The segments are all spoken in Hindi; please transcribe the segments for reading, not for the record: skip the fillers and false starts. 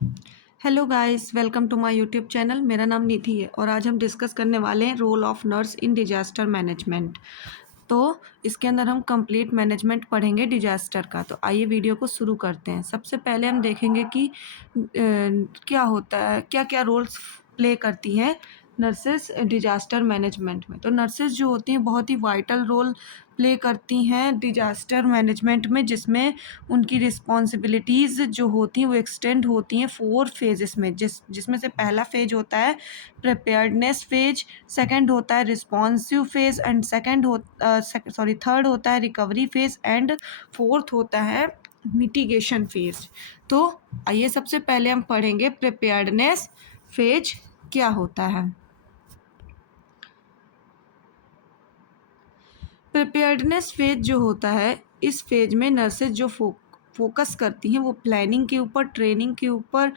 Hello guys, welcome to my YouTube channel. मेरा नाम निधि है और आज हम डिस्कस करने वाले हैं role of nurse in disaster management. तो इसके अंदर हम कंप्लीट मैनेजमेंट पढ़ेंगे डिजास्टर का। तो आइए वीडियो को शुरू करते हैं। सबसे पहले हम देखेंगे कि क्या होता है, क्या क्या रोल्स प्ले करती हैं नर्सेस डिजास्टर मैनेजमेंट में। तो नर्सेस जो होती हैं बहुत ही वाइटल रोल प्ले करती हैं डिजास्टर मैनेजमेंट में, जिसमें उनकी रिस्पॉन्सिबिलिटीज़ जो होती हैं वो एक्सटेंड होती हैं 4 फेजेस में, जिसमें से पहला फेज होता है प्रिपेयर्डनेस फेज, सेकंड होता है रिस्पॉन्सिव फेज एंड थर्ड होता है रिकवरी फेज एंड फोर्थ होता है मिटिगेशन फेज। तो आइए सबसे पहले हम पढ़ेंगे प्रिपेयर्डनेस फेज क्या होता है। प्रिपेयर्डनेस फेज जो होता है, इस फेज में नर्सेज जो फोकस करती हैं वो प्लानिंग के ऊपर, ट्रेनिंग के ऊपर,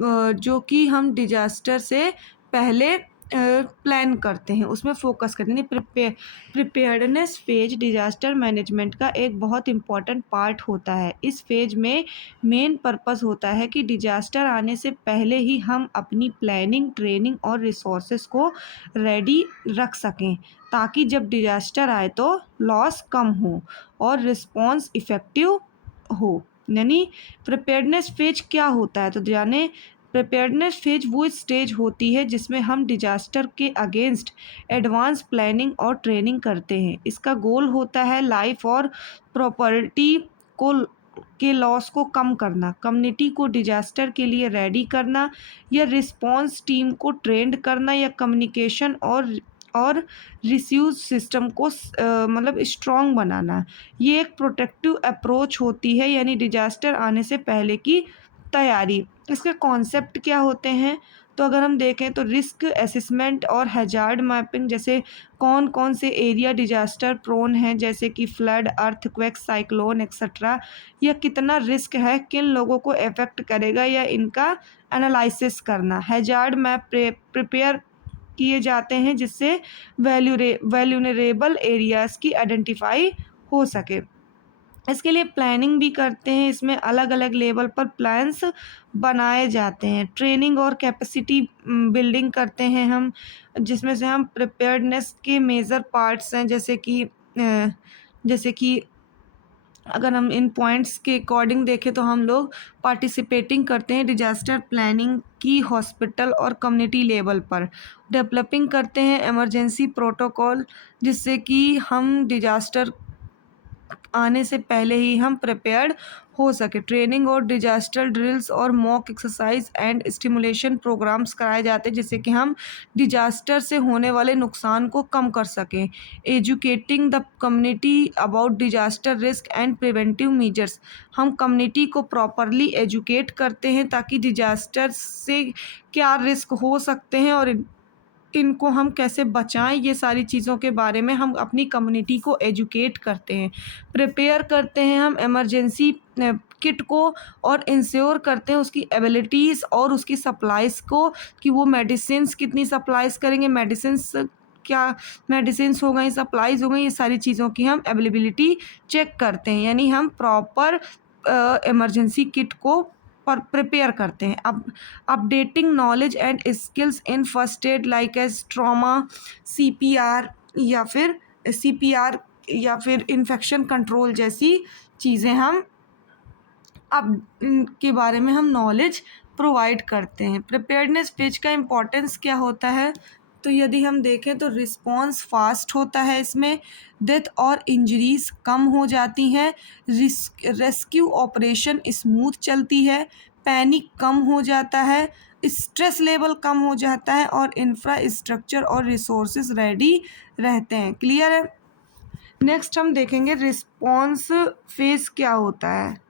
जो कि हम डिजास्टर से पहले प्लान करते हैं उसमें फोकस करते हैं। प्रिपेयर्डनेस फेज डिजास्टर मैनेजमेंट का एक बहुत इम्पॉर्टेंट पार्ट होता है। इस फेज में मेन पर्पस होता है कि डिजास्टर आने से पहले ही हम अपनी प्लानिंग, ट्रेनिंग और रिसोर्सेज को रेडी रख सकें, ताकि जब डिजास्टर आए तो लॉस कम हो और रिस्पॉन्स इफ़ेक्टिव हो। यानी प्रिपेयर्डनेस फेज क्या होता है, तो जाने प्रिपेयर्डनेस फेज वो स्टेज होती है जिसमें हम डिजास्टर के अगेंस्ट एडवांस प्लानिंग और ट्रेनिंग करते हैं। इसका गोल होता है लाइफ और प्रॉपर्टी को के लॉस को कम करना, कम्युनिटी को डिजास्टर के लिए रेडी करना, या रिस्पॉन्स टीम को ट्रेंड करना, या कम्युनिकेशन और रिस्यूज सिस्टम को मतलब स्ट्रॉन्ग बनाना। ये एक प्रोटेक्टिव अप्रोच होती है, यानी डिजास्टर आने से पहले की तैयारी। इसके कॉन्सेप्ट क्या होते हैं, तो अगर हम देखें तो रिस्क असेसमेंट और हैजार्ड मैपिंग, जैसे कौन कौन से एरिया डिजास्टर प्रोन हैं, जैसे कि फ्लड, अर्थक्वेक, साइक्लोन एक्सेट्रा, या कितना रिस्क है, किन लोगों को इफेक्ट करेगा, या इनका एनालिसिस करना। हैजार्ड मैप प्रिपेयर किए जाते हैं जिससे वैल्यूनरेबल एरियाज़ की आइडेंटिफाई हो सके। इसके लिए प्लानिंग भी करते हैं, इसमें अलग अलग लेवल पर प्लान्स बनाए जाते हैं। ट्रेनिंग और कैपेसिटी बिल्डिंग करते हैं हम, जिसमें से हम प्रिपेयर्डनेस के मेजर पार्ट्स हैं, जैसे कि अगर हम इन पॉइंट्स के अकॉर्डिंग देखें तो हम लोग पार्टिसिपेटिंग करते हैं डिजास्टर प्लानिंग की हॉस्पिटल और कम्युनिटी लेवल पर। डेवलपिंग करते हैं इमरजेंसी प्रोटोकॉल, जिससे कि हम डिजास्टर आने से पहले ही हम प्रिपेयर्ड हो सके। ट्रेनिंग और डिजास्टर ड्रिल्स और mock exercise and stimulation programs कराए जाते हैं, जिससे कि हम डिजास्टर से होने वाले नुकसान को कम कर सकें। Educating the community about disaster risk and preventive measures, हम कम्युनिटी को प्रॉपरली एजुकेट करते हैं ताकि डिजास्टर से क्या रिस्क हो सकते हैं और इनको हम कैसे बचाएं, ये सारी चीज़ों के बारे में हम अपनी कम्युनिटी को एजुकेट करते हैं। प्रिपेयर करते हैं हम इमरजेंसी किट को, और इंश्योर करते हैं उसकी एबिलिटीज़ और उसकी सप्लाइज़ को, कि वो मेडिसिन्स कितनी सप्लाइज़ करेंगे, क्या मेडिसिन्स हो गई, सप्लाइज़ हो गई, ये सारी चीज़ों की हम अवेलेबिलिटी चेक करते हैं। यानी हम प्रॉपर इमरजेंसी किट को पर प्रिपेयर करते हैं। अब updating knowledge and skills in first aid like as trauma, CPR या फिर सीपीआर या फिर इन्फेक्शन कंट्रोल जैसी चीज़ें हम अब के बारे में हम नॉलेज प्रोवाइड करते हैं। प्रिपेयर्डनेस पेज का इम्पोर्टेंस क्या होता है, तो यदि हम देखें तो रिस्पॉन्स फास्ट होता है, इसमें डेथ और इंजरीज कम हो जाती हैं, रेस्क्यू ऑपरेशन स्मूथ चलती है, पैनिक कम हो जाता है, स्ट्रेस लेवल कम हो जाता है, और इंफ्रास्ट्रक्चर और रिसोर्सेज रेडी रहते हैं। क्लियर है। नेक्स्ट हम देखेंगे रिस्पॉन्स फेज क्या होता है।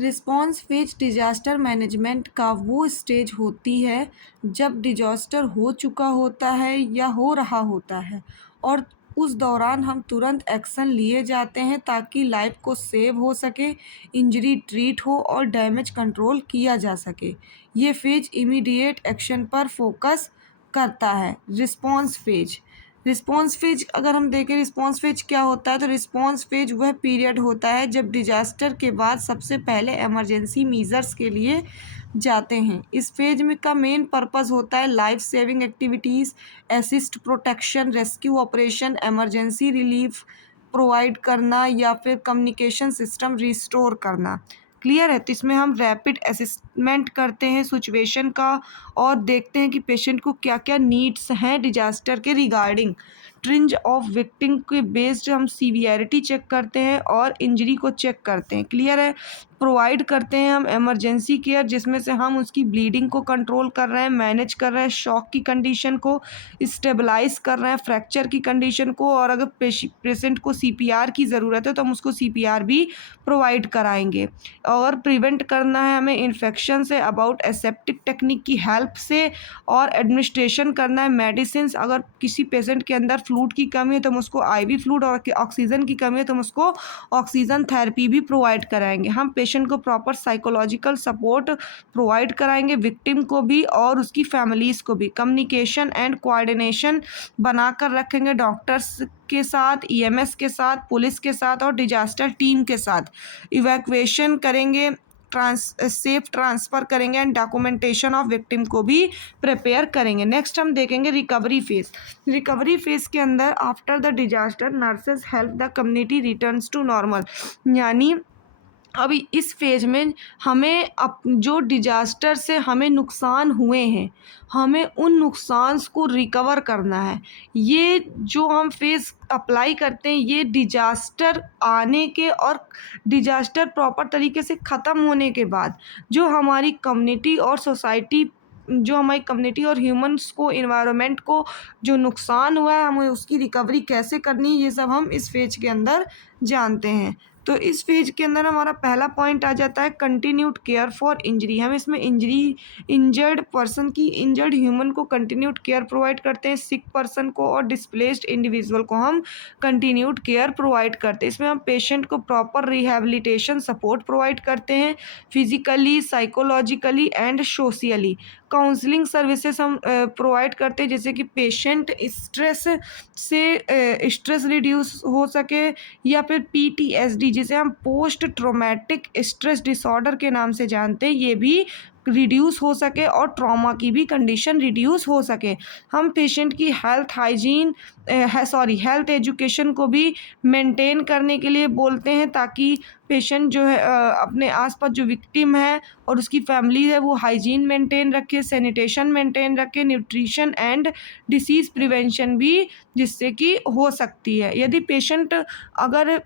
रिस्पॉन्स फेज डिजास्टर मैनेजमेंट का वो स्टेज होती है जब डिजास्टर हो चुका होता है या हो रहा होता है, और उस दौरान हम तुरंत एक्शन लिए जाते हैं ताकि लाइफ को सेव हो सके, इंजरी ट्रीट हो और डैमेज कंट्रोल किया जा सके। ये फेज इमीडिएट एक्शन पर फोकस करता है। रिस्पॉन्स फेज रिस्पॉन्स फेज अगर हम देखें रिस्पॉन्स फेज क्या होता है, तो रिस्पॉन्स फेज वह पीरियड होता है जब डिजास्टर के बाद सबसे पहले इमरजेंसी मीजर्स के लिए जाते हैं। इस फेज में का मेन पर्पस होता है life saving activities, assist, protection, rescue operation, emergency relief provide करना या फिर कम्युनिकेशन सिस्टम रिस्टोर करना। क्लियर है। तो इसमें हम रैपिड असेसमेंट करते हैं सिचुएशन का और देखते हैं कि पेशेंट को क्या क्या नीड्स हैं डिजास्टर के रिगार्डिंग। ट्रिंज ऑफ विक्टिम के बेस्ड हम सीवियरिटी चेक करते हैं और इंजरी को चेक करते हैं। क्लियर है। प्रोवाइड करते हैं हम इमरजेंसी केयर जिसमें से हम उसकी ब्लीडिंग को कंट्रोल कर रहे हैं, मैनेज कर रहे हैं, शॉक की कंडीशन को स्टेबलाइज कर रहे हैं, फ्रैक्चर की कंडीशन को, और अगर पेशेंट को सीपीआर की ज़रूरत है तो हम उसको सीपीआर भी प्रोवाइड कराएंगे। और प्रिवेंट करना है हमें infection say about aseptic technique की हेल्प से, और एडमिनिस्ट्रेशन करना है मेडिसिन। अगर किसी पेशेंट के अंदर फ्लूइड की कमी है तो हम उसको आईवी फ्लूइड, और ऑक्सीजन की कमी है तो हम उसको ऑक्सीजन थेरेपी भी प्रोवाइड कराएंगे। हम पेशेंट को प्रॉपर साइकोलॉजिकल सपोर्ट प्रोवाइड कराएंगे, विक्टिम को भी और उसकी फैमिलीज़ को भी। कम्युनिकेशन एंड कोऑर्डिनेशन बनाकर रखेंगे डॉक्टर्स के साथ, ईएमएस के साथ, पुलिस के साथ और डिजास्टर टीम के साथ। इवैक्यूएशन करेंगे, सेफ ट्रांसफ़र करेंगे एंड डॉक्यूमेंटेशन ऑफ विक्टिम को भी प्रिपेयर करेंगे। नेक्स्ट हम देखेंगे रिकवरी फेज। रिकवरी फेज के अंदर after the disaster nurses help the community returns to normal. यानी अभी इस फेज में हमें जो डिजास्टर से हमें नुकसान हुए हैं, हमें उन नुकसान को रिकवर करना है। ये जो हम फेज अप्लाई करते हैं ये डिजास्टर आने के और डिजास्टर प्रॉपर तरीके से ख़त्म होने के बाद जो हमारी कम्युनिटी और सोसाइटी, जो हमारी कम्युनिटी और ह्यूमंस को, इन्वायरमेंट को जो नुकसान हुआ है हमें उसकी रिकवरी कैसे करनी है, ये सब हम इस फेज के अंदर जानते हैं। तो इस फेज के अंदर हमारा पहला पॉइंट आ जाता है कंटिन्यूड केयर फॉर इंजरी। हम इसमें इंजर्ड पर्सन की, इंजर्ड ह्यूमन को कंटिन्यूड केयर प्रोवाइड करते हैं, सिक पर्सन को और डिस्प्लेस्ड इंडिविजुअल को हम कंटिन्यूड केयर प्रोवाइड करते हैं। इसमें हम पेशेंट को प्रॉपर रिहैबिलिटेशन सपोर्ट प्रोवाइड करते हैं, physically, psychologically and socially. Counselling services हम प्रोवाइड करते हैं जैसे कि पेशेंट स्ट्रेस रिड्यूस हो सके, या फिर पीटीएसडी जिसे हम पोस्ट ट्रॉमेटिक स्ट्रेस डिसऑर्डर के नाम से जानते हैं, ये भी रिड्यूस हो सके और ट्रॉमा की भी कंडीशन रिड्यूस हो सके। हम पेशेंट की हेल्थ एजुकेशन को भी मेंटेन करने के लिए बोलते हैं ताकि पेशेंट जो है अपने आसपास जो विक्टिम है और उसकी फैमिली है वो हाइजीन मेंटेन रखे, सैनिटेशन मेंटेन रखे, न्यूट्रिशन एंड डिसीज़ प्रिवेंशन भी जिससे कि हो सकती है। यदि पेशेंट अगर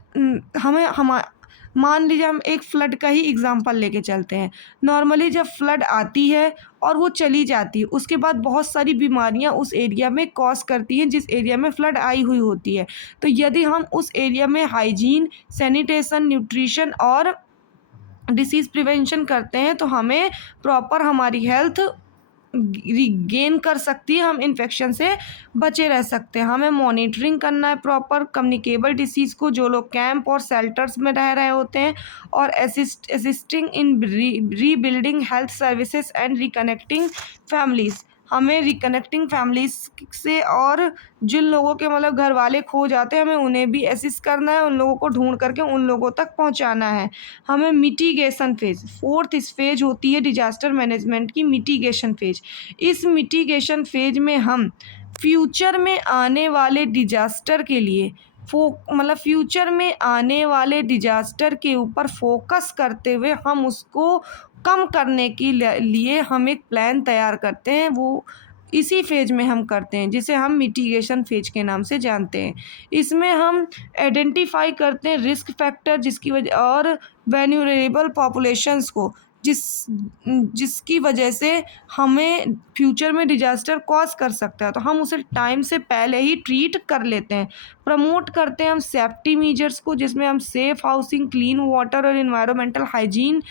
मान लीजिए हम एक फ़्लड का ही एग्ज़ाम्पल लेके चलते हैं। नॉर्मली जब फ़्लड आती है और वो चली जाती है उसके बाद बहुत सारी बीमारियां उस एरिया में कॉज करती हैं जिस एरिया में फ़्लड आई हुई होती है। तो यदि हम उस एरिया में हाइजीन, सैनिटेशन, न्यूट्रिशन और डिसीज़ प्रिवेंशन करते हैं तो हमें प्रॉपर हमारी हेल्थ रिगेन कर सकती है, हम इन्फेक्शन से बचे रह सकते हैं। हमें मॉनिटरिंग करना है प्रॉपर कम्युनिकेबल डिसीज़ को, जो लोग कैंप और शेल्टर्स में रह रहे होते हैं, और assisting in rebuilding health services and reconnecting families. हमें रिकनेक्टिंग फैमिलीज़ से, और जिन लोगों के मतलब घर वाले खो जाते हैं हमें उन्हें भी असिस्ट करना है, उन लोगों को ढूंढ करके उन लोगों तक पहुंचाना है। हमें मिटिगेशन फेज, फोर्थ इस फेज होती है डिजास्टर मैनेजमेंट की, मिटिगेशन फेज। इस मिटिगेशन फेज में हम फ्यूचर में आने वाले डिजास्टर के लिए फ्यूचर में आने वाले डिजास्टर के ऊपर फोकस करते हुए हम उसको कम करने के लिए हम एक प्लान तैयार करते हैं, वो इसी फेज में हम करते हैं जिसे हम मिटिगेशन फेज के नाम से जानते हैं। इसमें हम आइडेंटिफाई करते हैं रिस्क फैक्टर जिसकी वजह और वैल्यूरेबल पॉपुलेशंस को जिसकी वजह से हमें फ्यूचर में डिजास्टर कॉज कर सकता है, तो हम उसे टाइम से पहले ही ट्रीट कर लेते हैं। प्रमोट करते हैं हम सेफ्टी मेजर्स को जिसमें हम सेफ हाउसिंग, क्लीन वाटर और इन्वायरमेंटल हाइजीन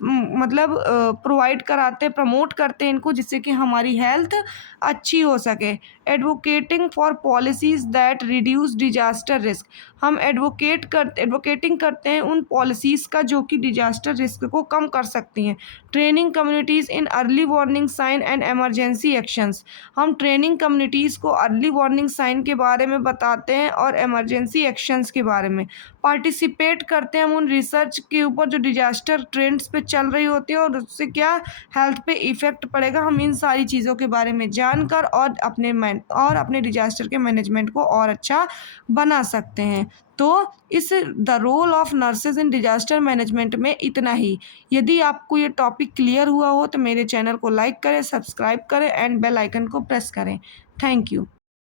प्रोवाइड कराते हैं, प्रमोट करते हैं इनको जिससे कि हमारी हेल्थ अच्छी हो सके। Advocating for policies that reduce disaster risk. हम एडवोकेटिंग करते हैं उन पॉलिसीज़ का जो कि डिजास्टर रिस्क को कम कर सकते सकती हैं। Training communities in early warning sign and emergency actions. हम ट्रेनिंग कम्युनिटीज़ को अर्ली वार्निंग साइन के बारे में बताते हैं और इमरजेंसी एक्शंस के बारे में पार्टिसिपेट करते हैं हम उन रिसर्च के ऊपर जो डिजास्टर ट्रेंड्स पे चल रही होती है और उससे क्या हेल्थ पे इफ़ेक्ट पड़ेगा, हम इन सारी चीज़ों के बारे में जानकर और अपने डिजास्टर के मैनेजमेंट को और अच्छा बना सकते हैं। तो इस the role of nurses in disaster management में इतना ही। यदि आपको ये टॉपिक क्लियर हुआ हो तो मेरे चैनल को लाइक करें, सब्सक्राइब करें एंड बेल आइकन को प्रेस करें। Thank you.